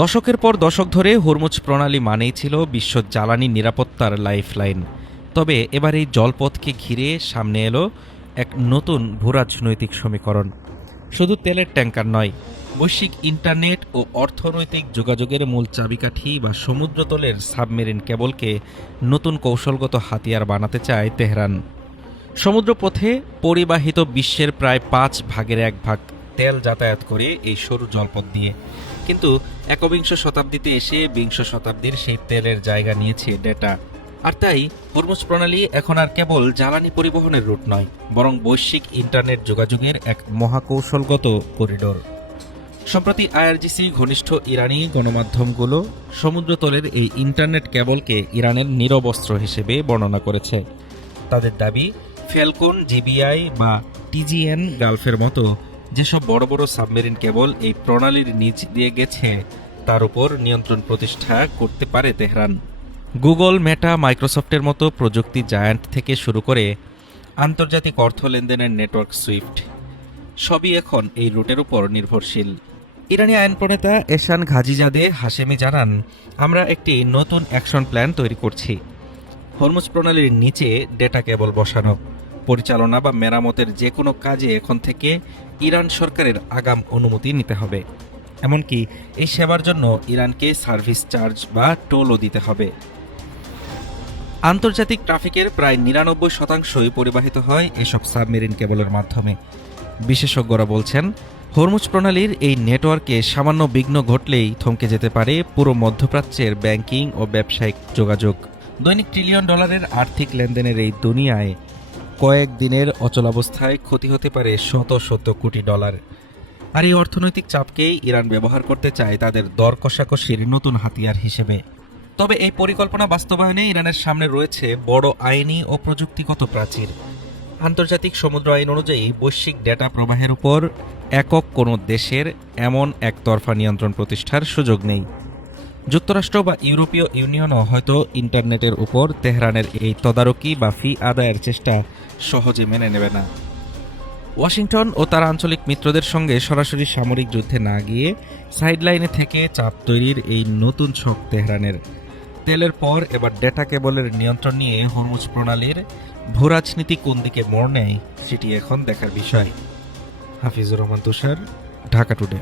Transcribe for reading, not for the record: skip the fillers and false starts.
দশকের পর দশক ধরে হরমুজ প্রণালী মানেই ছিল বিশ্ব জ্বালানি নিরাপত্তার লাইফলাইন। তবে এবার এই জলপথকে ঘিরে সামনে এলো এক নতুন ভূরাজনৈতিক সমীকরণ। শুধু তেলের ট্যাঙ্কার নয়, বৈশ্বিক ইন্টারনেট ও অর্থনৈতিক যোগাযোগের মূল চাবিকাঠি বা সমুদ্রতলের সাবমেরিন কেবলকে নতুন কৌশলগত হাতিয়ার বানাতে চায় তেহরান। সমুদ্রপথে পরিবাহিত বিশ্বের প্রায় 1/5 তেল যাতায়াত করে এই সরু জলপথ দিয়ে। কিন্তু একবিংশ শতাব্দীতে এসে বিংশ শতাব্দীর সেই তেলের জায়গা নিয়েছে ডেটা। আর তাই হরমুজ প্রণালী এখন আর কেবল জ্বালানি পরিবহনের রুট নয়, বরং বৈশ্বিক ইন্টারনেট যোগাযোগের এক মহাকৌশলগত করিডোর। সম্প্রতি আইআরজিসি ঘনিষ্ঠ ইরানি গণমাধ্যমগুলো সমুদ্রতলের এই ইন্টারনেট কেবলকে ইরানের নীরব অস্ত্র হিসেবে বর্ণনা করেছে। তাদের দাবি, ফ্যালকন, জিবিআই বা টিজিএন গালফের মতো যেসব বড় বড় সাবমেরিন কেবল এই প্রণালীর নিচ দিয়ে গেছে, তার উপর নিয়ন্ত্রণ প্রতিষ্ঠা করতে পারে তেহরান। গুগল, মেটা, মাইক্রোসফটের মতো প্রযুক্তি জায়ান্ট থেকে শুরু করে আন্তর্জাতিক অর্থ লেনদেনের নেটওয়ার্ক সুইফট সবই এখন এই রুটের উপর নির্ভরশীল। ইরানি আইন প্রণেতা এহসান ঘাজিজাদে হাশেমি জানান, আমরা একটি নতুন অ্যাকশন প্ল্যান তৈরি করছি। হরমুজ প্রণালীর নিচে ডেটা কেবল বসানো, পরিচালনা বা মেরামতের যে কোনো কাজে এখন থেকে ইরান সরকারের আগাম অনুমতি নিতে হবে। এমনকি এই সেবার জন্য ইরানকে সার্ভিস চার্জ বা টোলও দিতে হবে। আন্তর্জাতিক ট্রাফিকের প্রায় ৯৯% পরিবাহিত হয় এসব সাবমেরিন কেবলের মাধ্যমে। বিশেষজ্ঞরা বলছেন, হরমুজ প্রণালীর এই নেটওয়ার্কে সামান্য বিঘ্ন ঘটলেই থমকে যেতে পারে পুরো মধ্যপ্রাচ্যের ব্যাংকিং ও ব্যবসায়িক যোগাযোগ। দৈনিক $1 ট্রিলিয়ন আর্থিক লেনদেনের এই দুনিয়ায় কয়েক দিনের অচলাবস্থায় ক্ষতি হতে পারে শত শত কোটি ডলার। আর এই অর্থনৈতিক চাপকেই ইরান ব্যবহার করতে চায় তাদের দর কষাকষির নতুন হাতিয়ার হিসেবে। তবে এই পরিকল্পনা বাস্তবায়নে ইরানের সামনে রয়েছে বড় আইনি ও প্রযুক্তিগত প্রাচীর। আন্তর্জাতিক সমুদ্র আইন অনুযায়ী বৈশ্বিক ডেটা প্রবাহের উপর একক কোনো দেশের এমন একতরফা নিয়ন্ত্রণ প্রতিষ্ঠার সুযোগ নেই। যুক্তরাষ্ট্র বা ইউরোপীয় ইউনিয়নও হয়তো ইন্টারনেটের উপর তেহরানের এই তদারকি বা ফি আদায়ের চেষ্টা সহজে মেনে নেবে না। ওয়াশিংটন ও তার আঞ্চলিক মিত্রদের সঙ্গে সরাসরি সামরিক যুদ্ধে না গিয়ে সাইডলাইনে থেকে চাপ তৈরির এই নতুন ছক তেহরানের। তেলের পর এবার ডেটা কেবলের নিয়ন্ত্রণ নিয়ে হরমুজ প্রণালীর ভূরাজনীতি কোন দিকে মোড় নেয়, সেটি এখন দেখার বিষয়। হাফিজুর রহমান তুষার, ঢাকা টুডে।